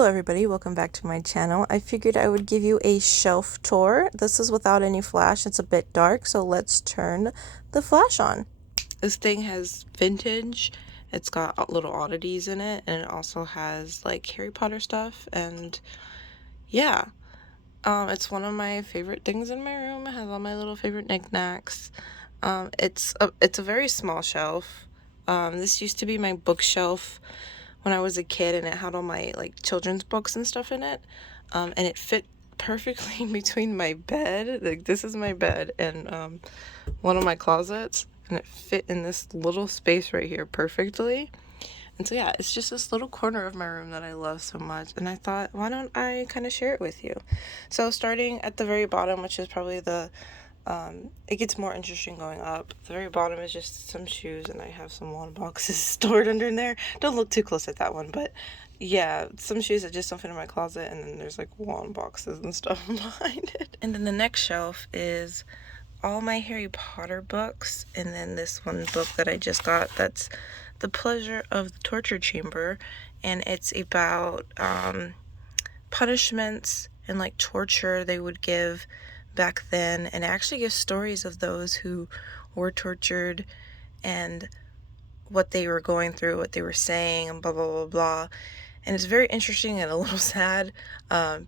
Hello everybody, welcome back to my channel. I figured I would give you a shelf tour. This is without any flash, it's a bit dark, so let's turn the flash on. This thing has vintage, it's got little oddities in it, and it also has like Harry Potter stuff, and yeah. It's one of my favorite things in my room. It has all my little favorite knickknacks. It's a very small shelf. This used to be my bookshelf when I was a kid, and it had all my like children's books and stuff in it, and it fit perfectly between my bed, like this is my bed, and one of my closets, and it fit in this little space right here perfectly. And so yeah, it's just this little corner of my room that I love so much, and I thought, why don't I kind of share it with you? So starting at the very bottom, which is probably the it gets more interesting going up. The very bottom is just some shoes, and I have some wand boxes stored under in there. Don't look too close at that one, but yeah, some shoes that just don't fit in my closet, and then there's like wand boxes and stuff behind it. And then the next shelf is all my Harry Potter books, and then this one book that I just got, that's The Pleasure of the Torture Chamber, and it's about punishments and like torture they would give back then, and it actually gives stories of those who were tortured and what they were going through, what they were saying, and blah blah blah blah. And it's very interesting and a little sad,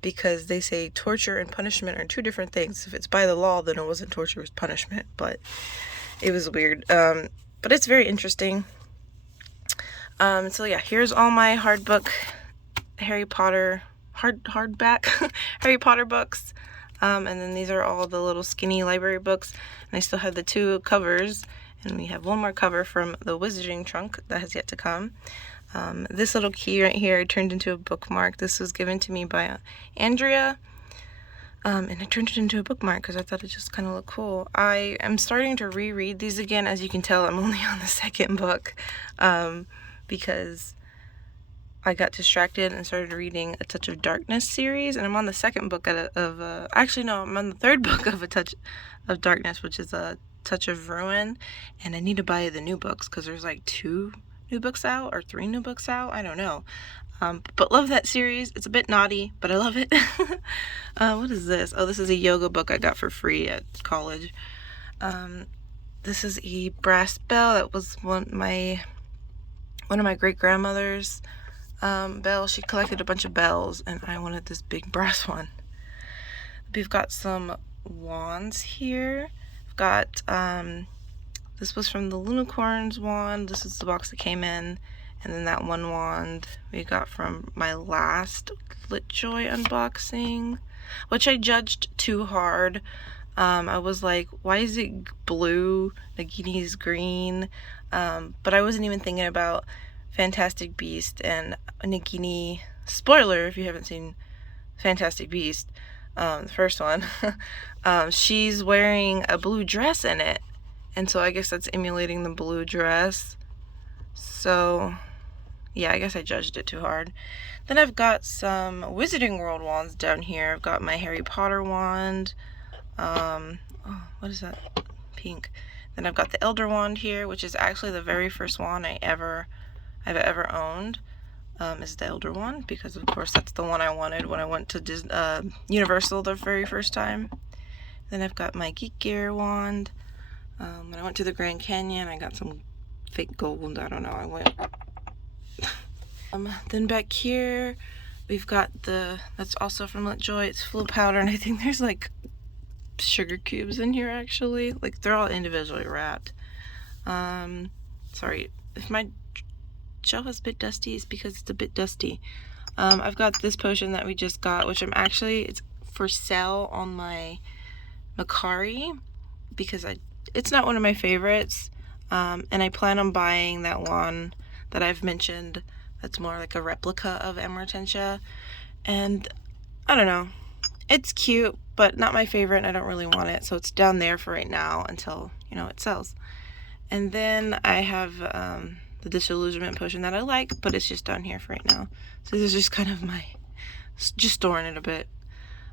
because they say torture and punishment are two different things. If it's by the law, then it wasn't torture, it was punishment. But it was weird, but it's very interesting. So yeah, here's all my hardback Harry Potter hardback Harry Potter books. And then these are all the little skinny library books, and I still have the two covers, and we have one more cover from the Wizarding Trunk that has yet to come. This little key right here turned into a bookmark. This was given to me by Andrea, and I turned it into a bookmark because I thought it just kind of looked cool. I am starting to reread these again. As you can tell, I'm only on the second book, because I got distracted and started reading A Touch of Darkness series, and I'm on the second book actually no, I'm on the third book of A Touch of Darkness, which is A Touch of Ruin, and I need to buy the new books because there's like 2 new books out or 3 new books out, I don't know. But love that series. It's a bit naughty, but I love it. What is this? Oh, this is a yoga book I got for free at college. This is a brass bell that was one of my great grandmother's bells. She collected a bunch of bells, and I wanted this big brass one. We've got some wands here. I've got this was from the Unicorns wand. This is the box that came in, and then that one wand we got from my last LitJoy unboxing, which I judged too hard. I was like, why is it blue? Nagini's green. But I wasn't even thinking about Fantastic Beast and Nagini. Spoiler if you haven't seen Fantastic Beast, the first one. She's wearing a blue dress in it, and so I guess that's emulating the blue dress. So yeah, I guess I judged it too hard. Then I've got some Wizarding World wands down here. I've got my Harry Potter wand. Oh, what is that? Pink. Then I've got the Elder wand here, which is actually the very first wand I've ever owned, is the Elder wand, because of course that's the one I wanted when I went to Universal the very first time. Then I've got my Geekgear Wand. When I went to the Grand Canyon, I got some fake gold, I don't know, then back here we've got that's also from LitJoy, it's Flow Powder, and I think there's like sugar cubes in here actually, like they're all individually wrapped. Sorry if my shelf is a bit dusty, it's because it's a bit dusty. I've got this potion that we just got, which it's for sale on my Macari, because it's not one of my favorites, and I plan on buying that one that I've mentioned that's more like a replica of Amortentia, and I don't know, it's cute but not my favorite, and I don't really want it, so it's down there for right now until, you know, it sells. And then I have the Disillusionment potion that I like, but it's just down here for right now. So this is just kind of just storing it a bit.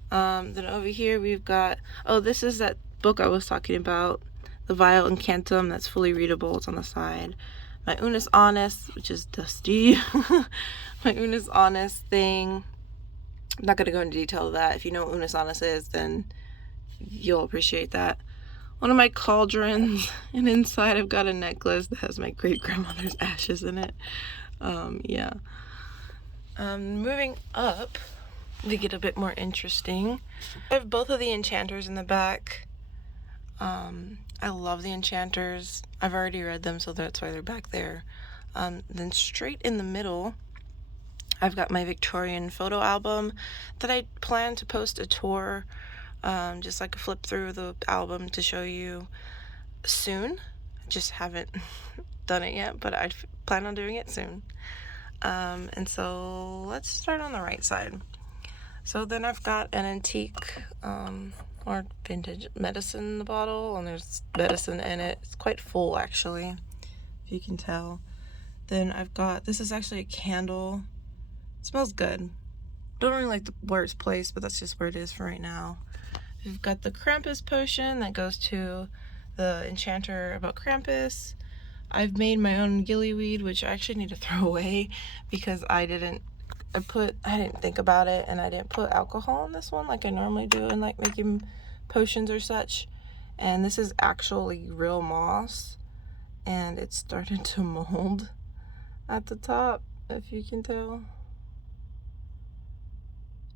Then over here we've got, oh, this is that book I was talking about, the Vial Incantum, that's fully readable. It's on the side. my Unis Honest, which is dusty. My Unis Honest thing. I'm not going to go into detail of that. If you know what Unis Honest is, then you'll appreciate that. One of my cauldrons, and inside I've got a necklace that has my great-grandmother's ashes in it. Yeah. Moving up, they get a bit more interesting. I have both of the enchanters in the back. I love the enchanters. I've already read them, so that's why they're back there. Then straight in the middle, I've got my Victorian photo album that I plan to post a tour, just like a flip through the album to show you soon. I just haven't done it yet, but I plan on doing it soon. And so let's start on the right side. So then I've got an antique or vintage medicine in the bottle, and there's medicine in it. It's quite full, actually, if you can tell. Then I've got, this is actually a candle. It smells good. Don't really like where it's placed, but that's just where it is for right now. We've got the Krampus Potion that goes to the enchanter about Krampus. I've made my own gillyweed, which I actually need to throw away because I didn't think about it, and I didn't put alcohol in this one like I normally do in like making potions or such. And this is actually real moss, and it's starting to mold at the top, if you can tell.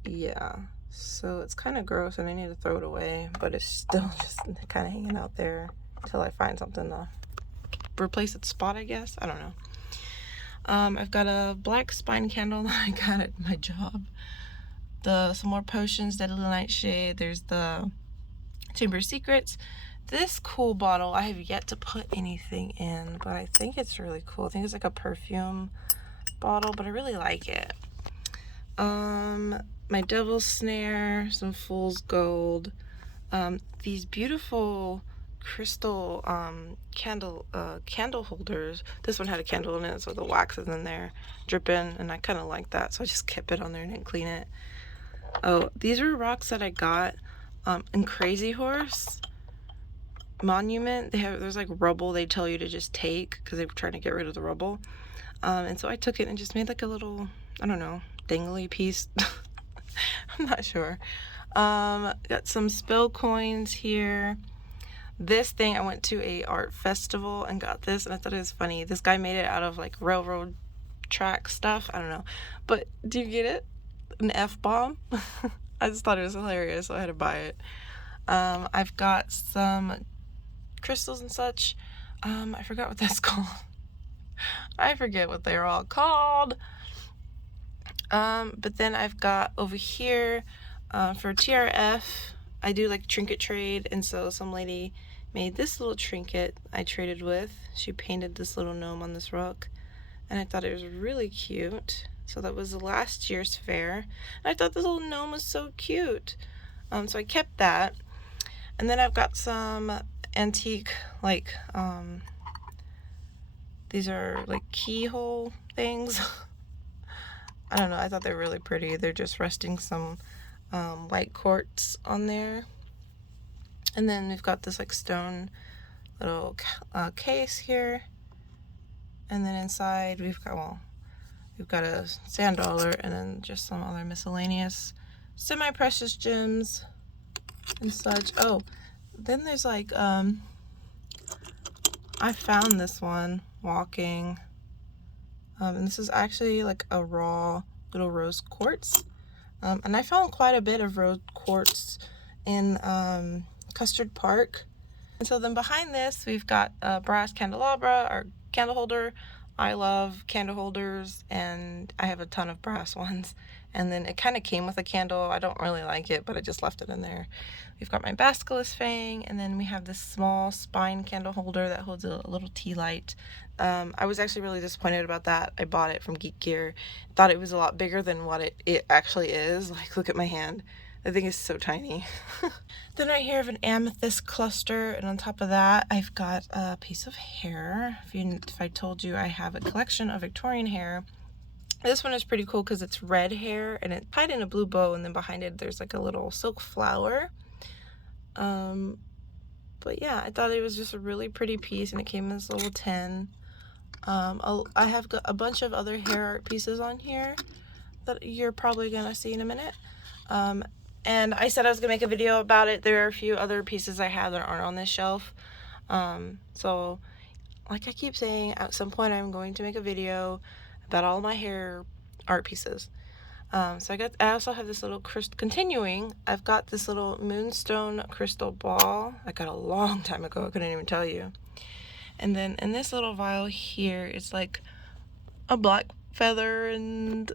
Yeah, so it's kind of gross and I need to throw it away, but it's still just kind of hanging out there until I find something to replace its spot, I guess. I don't know. I've got a black spine candle that I got at my job. Some more potions, Deadly Nightshade. There's the Chamber of Secrets. This cool bottle, I have yet to put anything in, but I think it's really cool. I think it's like a perfume bottle, but I really like it. My Devil's Snare, some Fool's Gold, these beautiful crystal candle holders. This one had a candle in it, so the wax is in there dripping, and I kind of like that, so I just kept it on there and didn't clean it. Oh, these are rocks that I got in Crazy Horse Monument. There's like rubble they tell you to just take because they were trying to get rid of the rubble, and so I took it and just made like a little, I don't know, dangly piece. I'm not sure. Got some spell coins here. This thing, I went to a art festival and got this, and I thought it was funny. This guy made it out of like railroad track stuff. I don't know, but do you get it? An F-bomb. I just thought it was hilarious, so I had to buy it. I've got some crystals and such. I forgot what that's called. I forget what they're all called. But then I've got over here for TRF, I do like trinket trade, and so some lady made this little trinket I traded with. She painted this little gnome on this rock, and I thought it was really cute. So that was the last year's fair, and I thought this little gnome was so cute. So I kept that. And then I've got some antique, like, these are like keyhole things. I don't know, I thought they were really pretty. They're just resting some white quartz on there. And then we've got this like stone little case here. And then inside we've got a sand dollar and then just some other miscellaneous semi-precious gems and such. Oh, then there's like, I found this one walking. And this is actually like a raw little rose quartz. And I found quite a bit of rose quartz in Custard Park. And so then behind this, we've got a brass candelabra, or candle holder. I love candle holders, and I have a ton of brass ones. And then it kind of came with a candle. I don't really like it, but I just left it in there. We've got my basilisk fang, and then we have this small spine candle holder that holds a little tea light. I was actually really disappointed about that. I bought it from Geekgear. Thought it was a lot bigger than what it actually is. Like, look at my hand. The thing is so tiny. Then right here I have an amethyst cluster, and on top of that I've got a piece of hair. If I told you I have a collection of Victorian hair. This one is pretty cool because it's red hair and it's tied in a blue bow, and then behind it there's like a little silk flower. But yeah, I thought it was just a really pretty piece, and it came in this little tin. I have got a bunch of other hair art pieces on here that you're probably gonna see in a minute. And I said I was gonna make a video about it. There are a few other pieces I have that aren't on this shelf. So like I keep saying, at some point I'm going to make a video about all my hair art pieces. So I also have this little continuing, I've got this little moonstone crystal ball I got a long time ago, I couldn't even tell you. And then in this little vial here, it's like a black feather and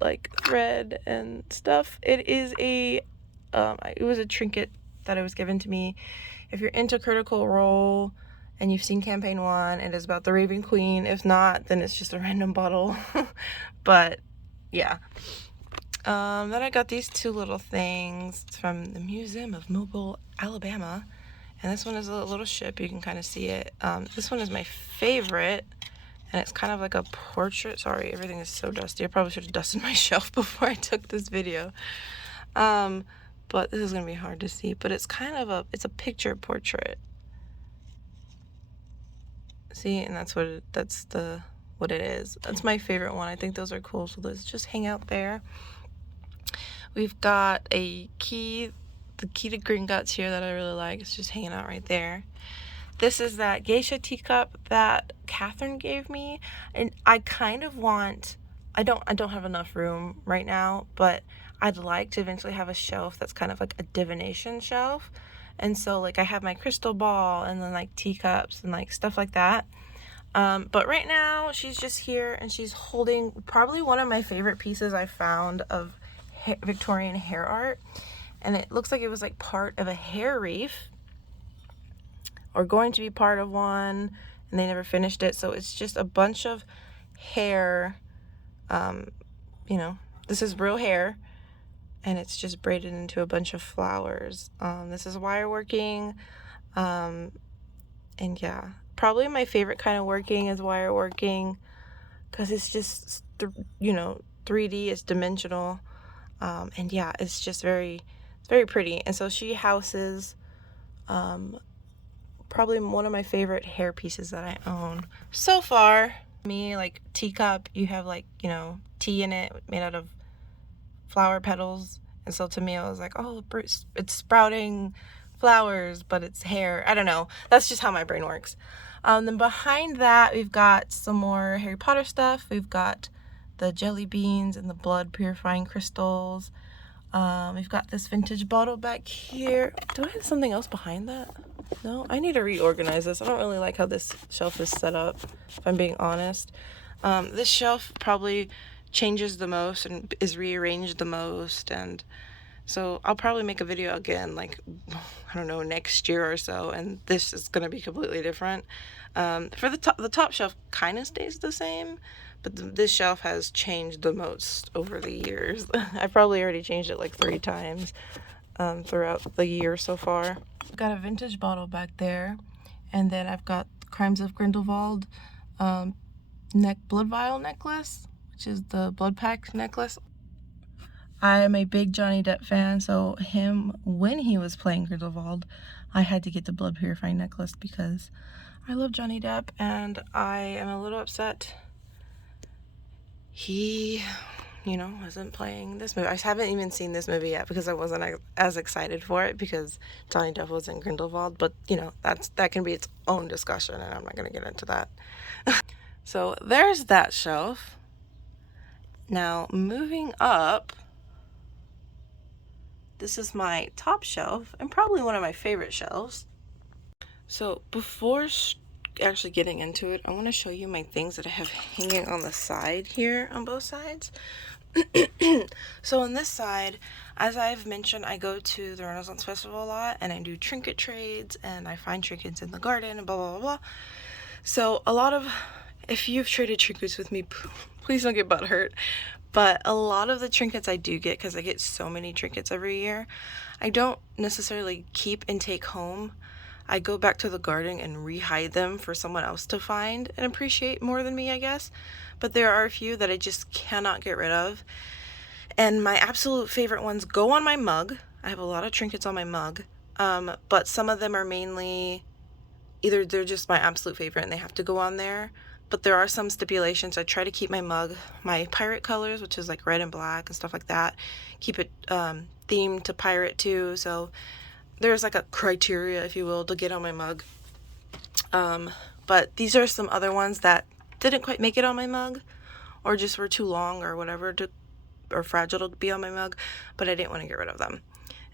like thread and stuff. It is it was a trinket that it was given to me. If you're into Critical Role and you've seen campaign 1, it is about the Raven Queen. If not, then it's just a random bottle. But yeah. Then I got these two little things from the Museum of Mobile, Alabama. And this one is a little ship, you can kind of see it. This one is my favorite, and it's kind of like a portrait. Sorry, everything is so dusty. I probably should have dusted my shelf before I took this video. But this is gonna be hard to see, but it's kind of it's a picture portrait. See, and that's what it is. That's my favorite one. I think those are cool, so let's just hang out there. We've got a key, the key to Gringotts here that I really like. It's just hanging out right there. This is that geisha teacup that Catherine gave me, and I kind of want, I don't have enough room right now, but I'd like to eventually have a shelf that's kind of like a divination shelf. And so like I have my crystal ball and then like teacups and like stuff like that. But right now she's just here and she's holding probably one of my favorite pieces I found of Victorian hair art, and it looks like it was like part of a hair wreath or going to be part of one, and they never finished it. So it's just a bunch of hair, you know, this is real hair, and it's just braided into a bunch of flowers. This is wire working, and yeah, probably my favorite kind of working is wire working, because it's just, you know, 3D, it's dimensional. And yeah, it's just very pretty. And so she houses probably one of my favorite hair pieces that I own so far. Me, like teacup, you have like, you know, tea in it made out of flower petals, and so to me I was like, oh, it's sprouting flowers, but it's hair. I don't know, that's just how my brain works. Then behind that we've got some more Harry Potter stuff. We've got the jelly beans and the blood purifying crystals. We've got this vintage bottle back here. Do I have something else behind that? No, I need to reorganize this. I don't really like how this shelf is set up, if I'm being honest. This shelf probably changes the most and is rearranged the most, and so I'll probably make a video again, like, I don't know, next year or so, and this is going to be completely different. For the top shelf kind of stays the same, but this shelf has changed the most over the years. I probably already changed it like 3 times throughout the year so far. I've got a vintage bottle back there, and then I've got Crimes of Grindelwald blood vial necklace, which is the blood pack necklace. I am a big Johnny Depp fan, so when he was playing Grindelwald, I had to get the blood purifying necklace because I love Johnny Depp, and I am a little upset he, you know, wasn't playing this movie. I haven't even seen this movie yet because I wasn't as excited for it because Johnny Depp was in Grindelwald, but you know, that can be its own discussion, and I'm not going to get into that. So there's that shelf. Now moving up, this is my top shelf and probably one of my favorite shelves. So before actually getting into it, I want to show you my things that I have hanging on the side here on both sides. So on this side, as I've mentioned, I go to the Renaissance Festival a lot and I do trinket trades and I find trinkets in the garden and blah blah blah blah. So a lot of, if you've traded trinkets with me, please don't get butthurt, but a lot of the trinkets I do get, because I get so many trinkets every year, I don't necessarily keep and take home. I go back to the garden and re-hide them for someone else to find and appreciate more than me, I guess. But there are a few that I just cannot get rid of. And my absolute favorite ones go on my mug. I have a lot of trinkets on my mug. But some of them are mainly, either they're just my absolute favorite and they have to go on there, but there are some stipulations. I try to keep my mug, my pirate colors, which is like red and black and stuff like that, keep it themed to pirate too. So there's like a criteria, if you will, to get on my mug. But these are some other ones that didn't quite make it on my mug, or just were too long or whatever, or fragile to be on my mug, but I didn't want to get rid of them.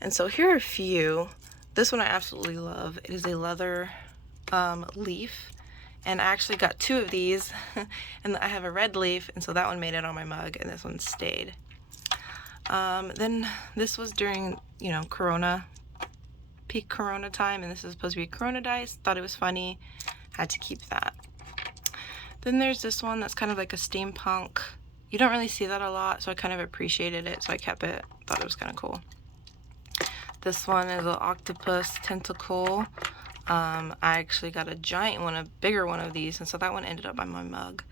And so here are a few. This one I absolutely love. It is a leather leaf, and I actually got 2 of these, and I have a red leaf, and so that one made it on my mug, and this one stayed. Then this was during, you know, peak Corona time, and this is supposed to be Corona dice. Thought it was funny, had to keep that. Then there's this one that's kind of like a steampunk. You don't really see that a lot, so I kind of appreciated it, so I kept it. Thought it was kind of cool. This one is an Octopus Tentacle. I actually got a giant one, a bigger one of these, and so that one ended up on my mug.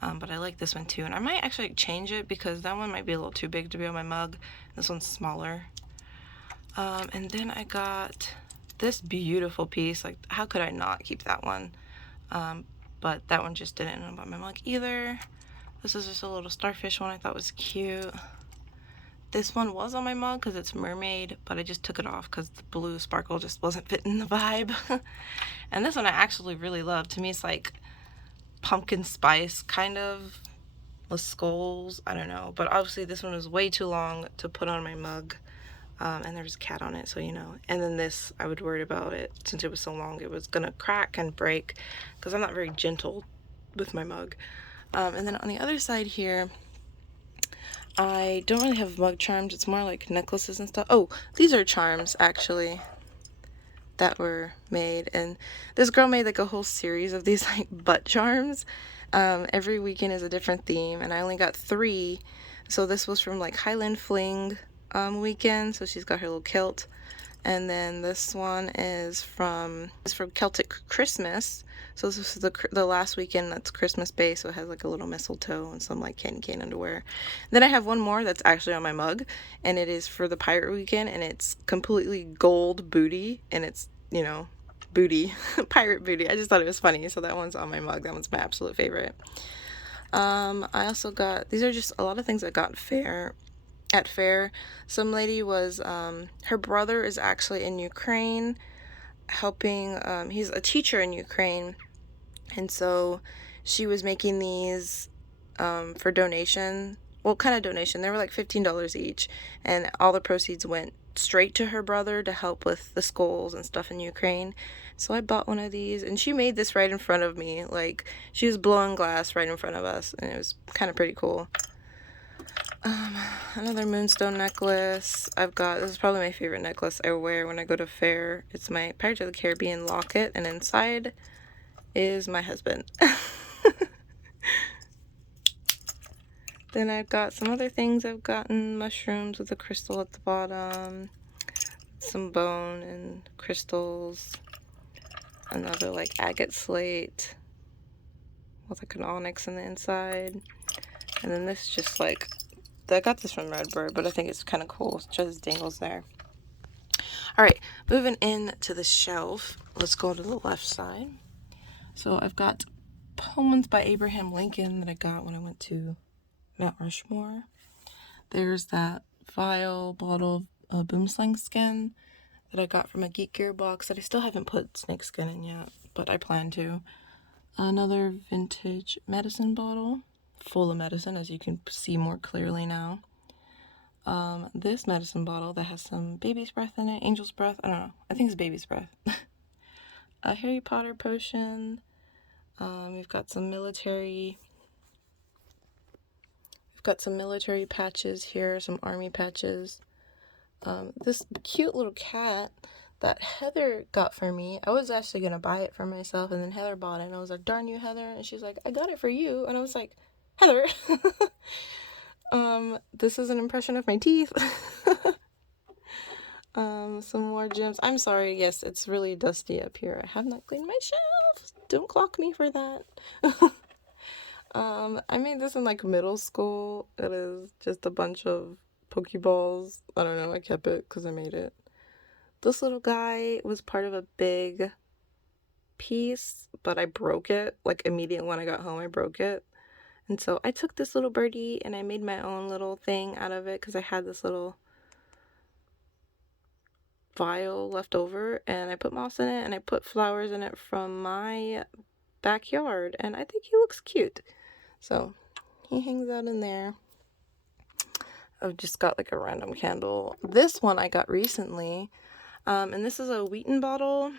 But I like this one too, and I might actually change it because that one might be a little too big to be on my mug. This one's smaller. And then I got this beautiful piece. Like, how could I not keep that one? But that one just didn't end up on my mug either. This is just a little starfish one I thought was cute. This one was on my mug because it's mermaid, but I just took it off because the blue sparkle just wasn't fitting the vibe. And this one I actually really love. To me, it's like pumpkin spice, kind of, with skulls. I don't know. But obviously this one was way too long to put on my mug. And there's a cat on it, so you know. And then this, I would worry about it. Since it was so long, it was gonna crack and break because I'm not very gentle with my mug. And then on the other side here, I don't really have mug charms. It's more like necklaces and stuff. Oh, these are charms, actually, that were made. And this girl made like a whole series of these like butt charms. Every weekend is a different theme, and I only got 3. So this was from like Highland Fling weekend. So she's got her little kilt. And then this one is from Celtic Christmas. So this is the last weekend that's Christmas based, so it has like a little mistletoe and some like candy cane underwear. Then I have one more that's actually on my mug, and it is for the pirate weekend, and it's completely gold booty, and it's, you know, booty, pirate booty. I just thought it was funny, so that one's on my mug. That one's my absolute favorite. I also got, these are just a lot of things I got at fair. Some lady was, her brother is actually in Ukraine helping, he's a teacher in Ukraine, and so she was making these for donation. Well, kind of donation. They were like $15 each, and all the proceeds went straight to her brother to help with the schools and stuff in Ukraine. So I bought one of these, and she made this right in front of me. Like, she was blowing glass right in front of us, and it was kind of pretty cool. Another moonstone necklace. I've got, this is probably my favorite necklace I wear when I go to fair. It's my Pirates of the Caribbean locket, and inside is my husband. Then I've got some other things. I've gotten mushrooms with a crystal at the bottom, some bone and crystals, another like agate slate with like an onyx on the inside, and then this just like, I got this from Redbird, but I think it's kind of cool. It just dangles there. Alright, moving in to the shelf. Let's go to the left side. So I've got poems by Abraham Lincoln that I got when I went to Mount Rushmore. There's that Vial bottle of boomslang skin that I got from a Geekgear box that I still haven't put snakeskin in yet, but I plan to. Another vintage medicine bottle full of medicine, as you can see more clearly now. This medicine bottle that has some baby's breath in it, angel's breath, I don't know, I think it's baby's breath. A Harry Potter potion. We've got some military patches here, some army patches. This cute little cat that Heather got for me. I was actually gonna buy it for myself, and then Heather bought it, and I was like, darn you, Heather. And she's like, I got it for you. And I was like, Heather. This is an impression of my teeth. Some more gems. I'm sorry, yes, it's really dusty up here. I have not cleaned my shelves. Don't clock me for that. I made this in like middle school. It is just a bunch of Pokeballs. I don't know, I kept it because I made it. This little guy was part of a big piece, but I broke it. Like immediately when I got home, I broke it. And so I took this little birdie and I made my own little thing out of it because I had this little vial left over, and I put moss in it and I put flowers in it from my backyard, and I think he looks cute. So he hangs out in there. I've just got like a random candle. This one I got recently, and this is a Wheaton Bottle.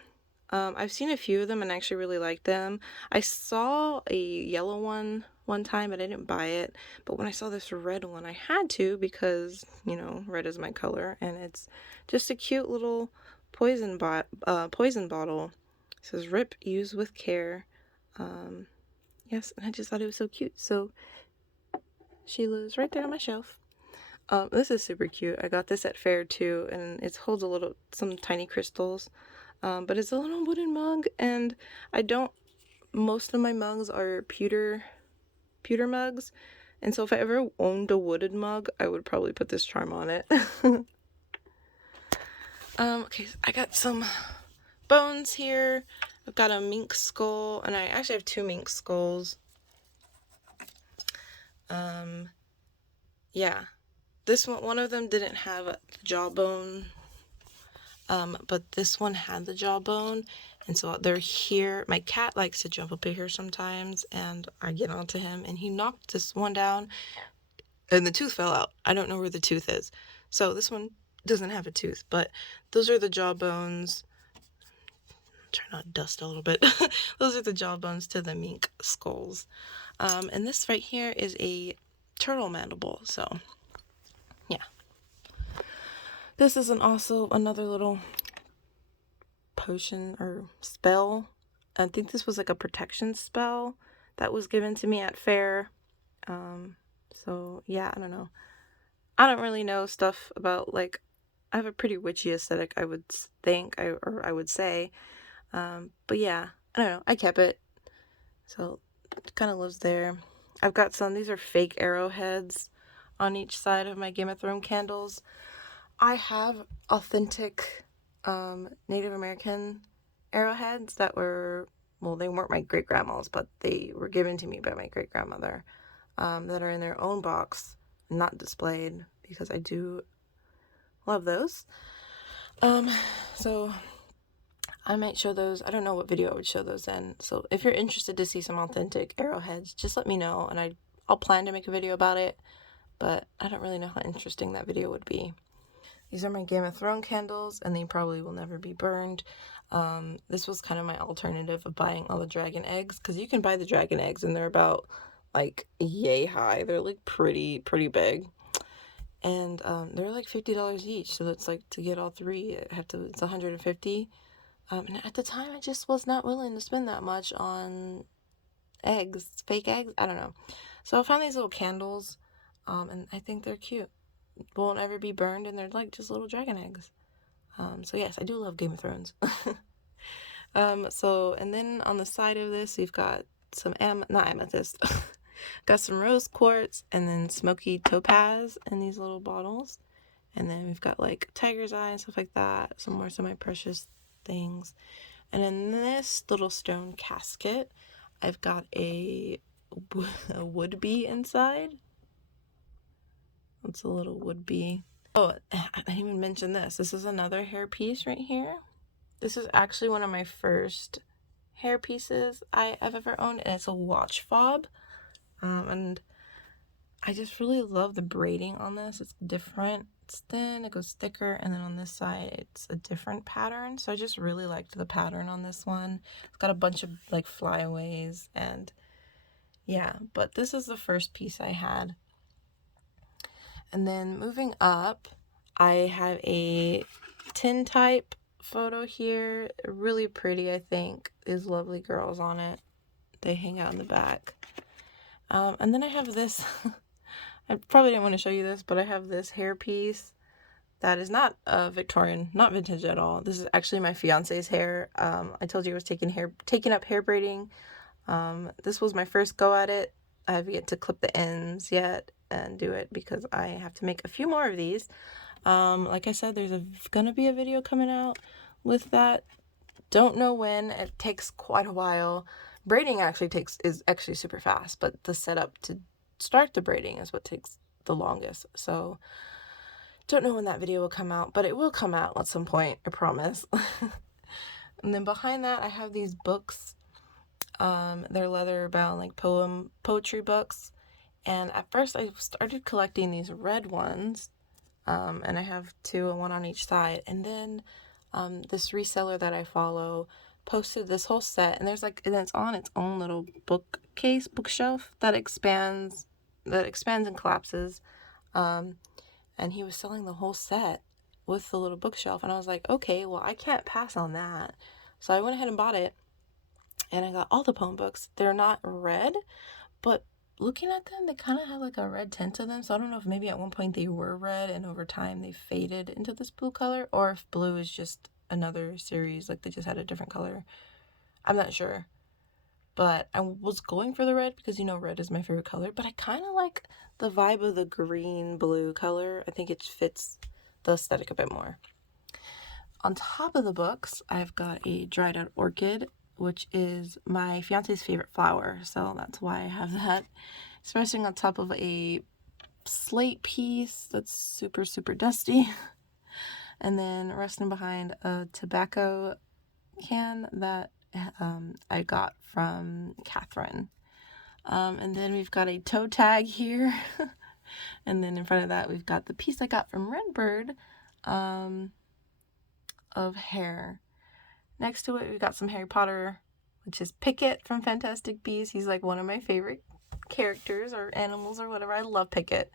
I've seen a few of them and actually really like them. I saw a yellow one time, but I didn't buy it. But when I saw this red one, I had to because, you know, red is my color. And it's just a cute little poison bottle. It says, "Rip, use with care." Yes, and I just thought it was so cute. So she lives right there on my shelf. This is super cute. I got this at fair too, and it holds some tiny crystals. But it's a little wooden mug, and most of my mugs are pewter mugs, and so if I ever owned a wooden mug, I would probably put this charm on it. Okay, so I got some bones here. I've got a mink skull, and I actually have 2 mink skulls. Yeah, this one of them didn't have the jawbone, but this one had the jawbone, and so they're here. My cat likes to jump up here sometimes, and I get onto him, and he knocked this one down, and the tooth fell out. I don't know where the tooth is. So this one doesn't have a tooth, but those are the jawbones. Try not to dust a little bit. Those are the jawbones to the mink skulls. And this right here is a turtle mandible, so yeah. This is also another little potion or spell. I think this was like a protection spell that was given to me at fair. So yeah, I don't know. I don't really know stuff about, like, I have a pretty witchy aesthetic, I would think, or I would say. But yeah, I don't know. I kept it. So it kind of lives there. I've got these are fake arrowheads on each side of my Game of Thrones candles. I have authentic Native American arrowheads that were, well, they weren't my great-grandma's, but they were given to me by my great-grandmother, that are in their own box, not displayed, because I do love those. So I might show those. I don't know what video I would show those in. So if you're interested to see some authentic arrowheads, just let me know, and I'll plan to make a video about it, but I don't really know how interesting that video would be. These are my Game of Thrones candles, and they probably will never be burned. This was kind of my alternative of buying all the dragon eggs, because you can buy the dragon eggs, and they're about, like, yay high. They're, like, pretty big. And they're, like, $50 each, so it's, like, to get all 3, it's $150. And at the time, I just was not willing to spend that much on eggs, fake eggs, I don't know. So I found these little candles, and I think they're cute. Won't ever be burned, and they're like just little dragon eggs. So yes, I do love Game of Thrones. And then on the side of this, we've got some not amethyst, got some rose quartz, and then smoky topaz in these little bottles. And then we've got like tiger's eye and stuff like that, some more semi-precious things. And in this little stone casket, I've got a would-be inside. It's a little would-be. Oh, I didn't even mention this. This is another hair piece right here. This is actually one of my first hair pieces I've ever owned, and it's a watch fob. And I just really love the braiding on this. It's different. It's thin, it goes thicker, and then on this side it's a different pattern. So I just really liked the pattern on this one. It's got a bunch of like flyaways, and yeah, but this is the first piece I had. And then moving up, I have a tin type photo here. Really pretty, I think. These lovely girls on it. They hang out in the back. And then I have this. I probably didn't want to show you this, but I have this hair piece that is not Victorian, not vintage at all. This is actually my fiance's hair. I told you I was taking up hair braiding. This was my first go at it. I have yet to clip the ends yet and do it because I have to make a few more of these. Like I said, there's gonna be a video coming out with that Don't know when. It takes quite a while. Braiding is actually super fast, but the setup to start the braiding is what takes the longest. So don't know when that video will come out, but it will come out at some point, I promise. And then behind that, I have these books. They're leather bound, like poetry books. And at first I started collecting these red ones. And I have two, one on each side. And then this reseller that I follow posted this whole set, and it's on its own little bookshelf that expands and collapses. And he was selling the whole set with the little bookshelf, and I was like, okay, well, I can't pass on that. So I went ahead and bought it, and I got all the poem books. They're not red, but looking at them, they kind of have like a red tint to them. So I don't know if maybe at one point they were red and over time they faded into this blue color, or if blue is just another series, like they just had a different color. I'm not sure. But I was going for the red because, you know, red is my favorite color. But I kind of like the vibe of the green-blue color. I think it fits the aesthetic a bit more. On top of the books, I've got a dried out orchid, which is my fiance's favorite flower. So that's why I have that. It's resting on top of a slate piece that's super, super dusty. And then resting behind a tobacco can that I got from Catherine. And then we've got a toe tag here. And then in front of that, we've got the piece I got from Redbird of hair. Next to it, we've got some Harry Potter, which is Pickett from Fantastic Beasts. He's like one of my favorite characters or animals or whatever. I love Pickett.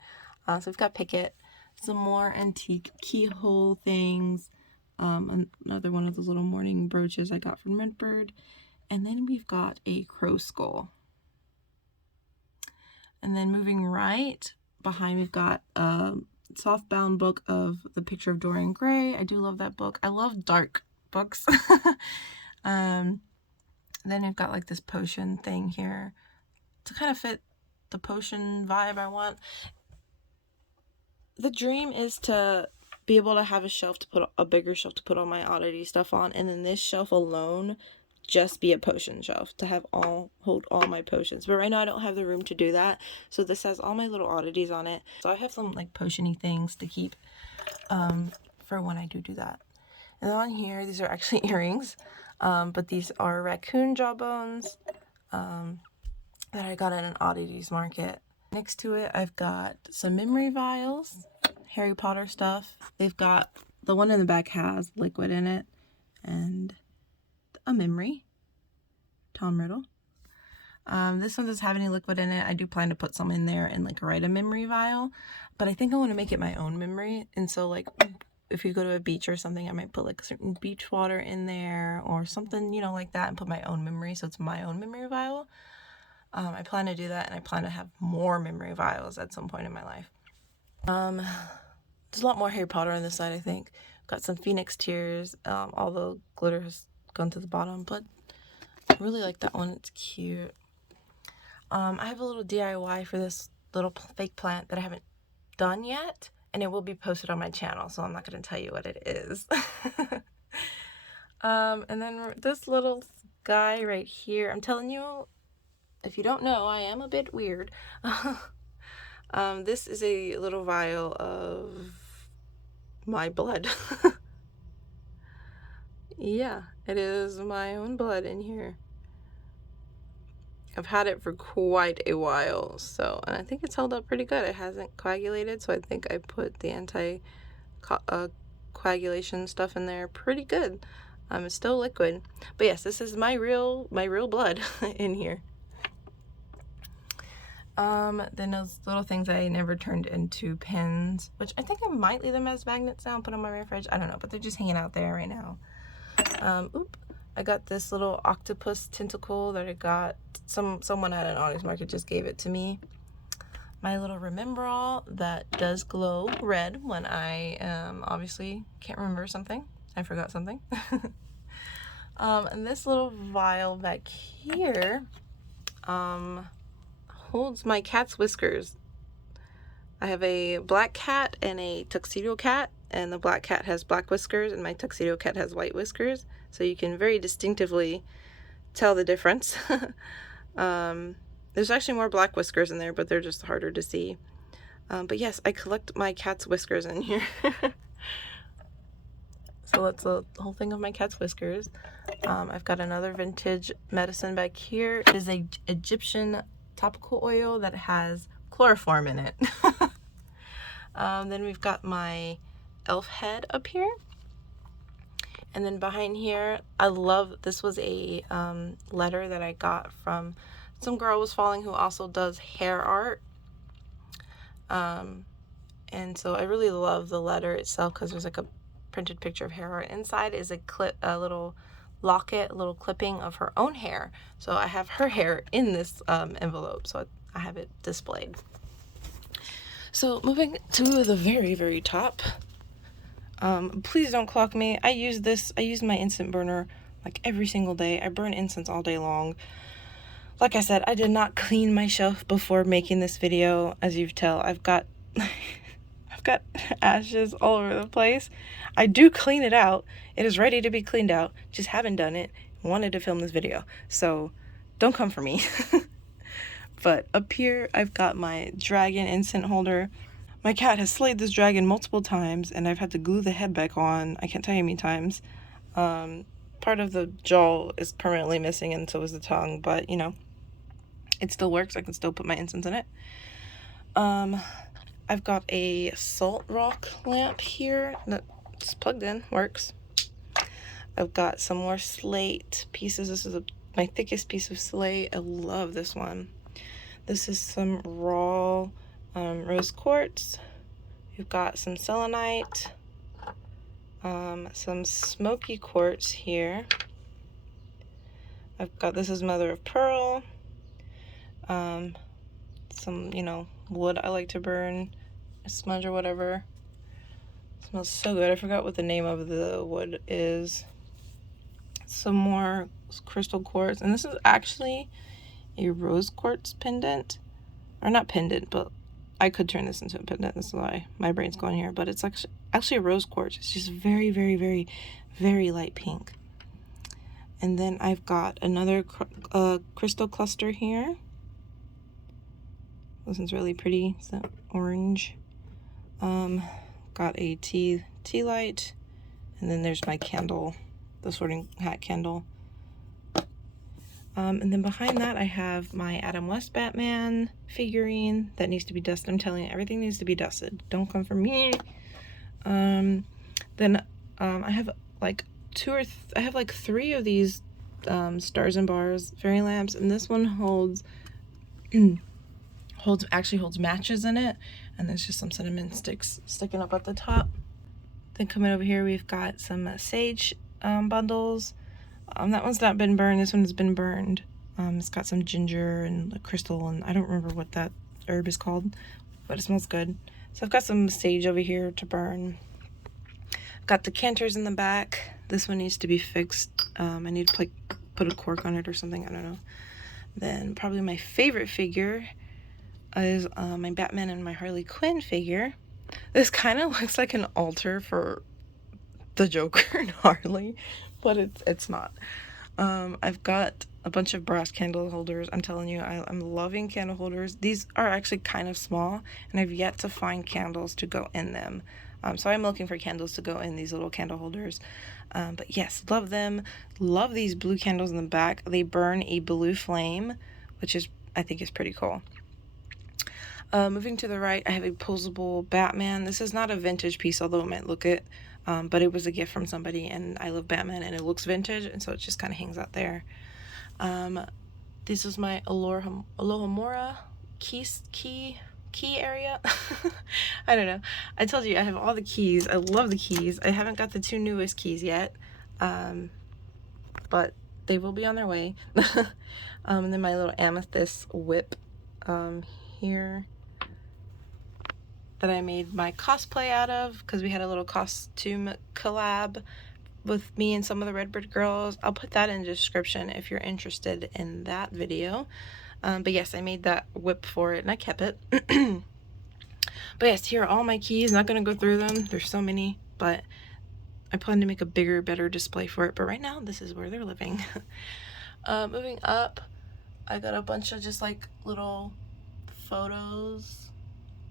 So we've got Pickett. Some more antique keyhole things. Another one of those little morning brooches I got from Redbird. And then we've got a crow skull. And then moving right behind, we've got a softbound book of The Picture of Dorian Gray. I do love that book. I love dark books. Then we've got like this potion thing here to kind of fit the potion vibe I want. The dream is to be able to have a bigger shelf to put all my oddity stuff on, and then this shelf alone just be a potion shelf to hold all my potions. But right now I don't have the room to do that, so this has all my little oddities on it. So I have some like potion-y things to keep for when I do that. And on here, these are actually earrings, but these are raccoon jawbones that I got at an oddities market. Next to it, I've got some memory vials, Harry Potter stuff. They've got, the one in the back has liquid in it, and a memory, Tom Riddle. This one doesn't have any liquid in it. I do plan to put some in there and like write a memory vial, but I think I want to make it my own memory. And so like if you go to a beach or something, I might put like certain beach water in there or something, you know, like that, and put my own memory, so it's my own memory vial. I plan to do that, and I plan to have more memory vials at some point in my life. There's a lot more Harry Potter on this side, I think. Got some Phoenix Tears. All the glitter has gone to the bottom, but I really like that one. It's cute. I have a little DIY for this little fake plant that I haven't done yet, and it will be posted on my channel, so I'm not going to tell you what it is. And then this little guy right here, I'm telling you, if you don't know, I am a bit weird. This is a little vial of my blood. Yeah, it is my own blood in here. I've had it for quite a while, and I think it's held up pretty good. It hasn't coagulated, so I think I put the anti-coagulation stuff in there pretty good. It's still liquid, but yes, this is my real blood in here. Then those little things I never turned into pins, which I think I might leave them as magnets now and put on my fridge. I don't know, but they're just hanging out there right now. I got this little octopus tentacle that I got. Someone at an oddities market just gave it to me. My little remember all that does glow red when I obviously can't remember something. I forgot something. And this little vial back here holds my cat's whiskers. I have a black cat and a tuxedo cat, and the black cat has black whiskers, and my tuxedo cat has white whiskers, so you can very distinctively tell the difference. There's actually more black whiskers in there, but they're just harder to see. But yes, I collect my cat's whiskers in here. So that's the whole thing of my cat's whiskers. I've got another vintage medicine back here. It is a Egyptian topical oil that has chloroform in it. Then we've got my elf head up here. And then behind here, I love, this was a letter that I got from some girl was following who also does hair art. And so I really love the letter itself because there's like a printed picture of hair art. Inside is a little locket, a little clipping of her own hair. So I have her hair in this envelope, so I have it displayed. So moving to the very, very top. Please don't clock me. I use my Incent burner like every single day. I burn incense all day long. Like I said, I did not clean my shelf before making this video. As you can tell, I've got ashes all over the place. I do clean it out. It is ready to be cleaned out. Just haven't done it. Wanted to film this video. So don't come for me. But up here, I've got my dragon incense holder. My cat has slayed this dragon multiple times, and I've had to glue the head back on. I can't tell you how many times. Part of the jaw is permanently missing, and so is the tongue, but you know, it still works. I can still put my incense in it. I've got a salt rock lamp here that's plugged in, works. I've got some more slate pieces. This is my thickest piece of slate. I love this one. This is some raw rose quartz. We've got some selenite, some smoky quartz here. I've got, this is mother of pearl, some, you know, wood I like to burn, a smudge or whatever. It smells so good. I forgot what the name of the wood is. Some more crystal quartz, and this is actually a rose quartz pendant, or not pendant, but I could turn this into a pendant. That's why my brain's going here, but it's actually a rose quartz. It's just very, very, very, very light pink. And then I've got another crystal cluster here. This one's really pretty. It's that orange. Got a tea light, and then there's my candle, the sorting hat candle. And then behind that, I have my Adam West Batman figurine that needs to be dusted. I'm telling you, everything needs to be dusted. Don't come for me. Then I have like three of these stars and bars fairy lamps, and this one holds matches in it, and there's just some cinnamon sticks sticking up at the top. Then coming over here, we've got some sage bundles. That one's not been burned. This one has been burned. It's got some ginger and crystal, and I don't remember what that herb is called, but it smells good. So I've got some sage over here to burn. I've got the canters in the back. This one needs to be fixed. I need to put a cork on it or something. I don't know. Then probably my favorite figure is my Batman and my Harley Quinn figure. This kind of looks like an altar for the Joker and Harley, but it's not. I've got a bunch of brass candle holders. I'm telling you, I'm loving candle holders. These are actually kind of small, and I've yet to find candles to go in them. So I'm looking for candles to go in these little candle holders. But yes, love them. Love these blue candles in the back. They burn a blue flame, which I think is pretty cool. Moving to the right, I have a Posable Batman. This is not a vintage piece, although it might look it. But it was a gift from somebody, and I love Batman, and it looks vintage, and so it just kind of hangs out there. This is my Alohomora key area. I don't know. I told you I have all the keys. I love the keys. I haven't got the two newest keys yet, but they will be on their way. And then my little amethyst whip here that I made my cosplay out of, because we had a little costume collab with me and some of the Redbird girls. I'll put that in the description if you're interested in that video. But yes, I made that whip for it, and I kept it. But yes, here are all my keys. Not going to go through them. There's so many. but I plan to make a bigger, better display for it. But right now, this is where they're living. Moving up, I got a bunch of just like little photos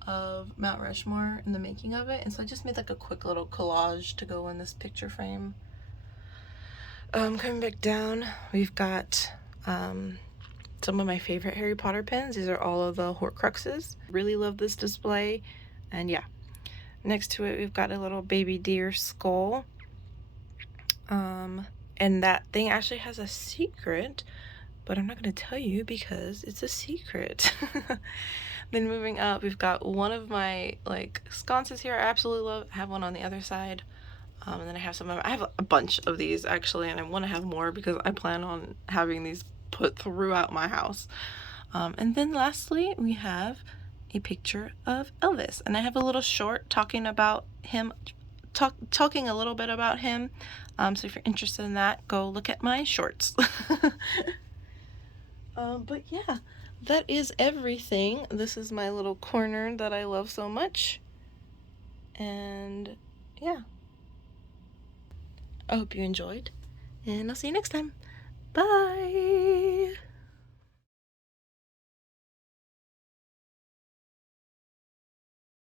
of Mount Rushmore and the making of it, and so I just made like a quick little collage to go in this picture frame. Coming back down, we've got some of my favorite Harry Potter pins. These are all of the Horcruxes. Really love this display. And yeah, next to it we've got a little baby deer skull. And that thing actually has a secret, but I'm not going to tell you because it's a secret. Then moving up, we've got one of my like sconces here I absolutely love. I have one on the other side. And then I have I have a bunch of these actually, and I want to have more because I plan on having these put throughout my house. And then lastly, we have a picture of Elvis, and I have a little short talking about him, talking a little bit about him. So if you're interested in that, go look at my shorts. But yeah, that is everything. This is my little corner that I love so much. And yeah, I hope you enjoyed, and I'll see you next time. Bye!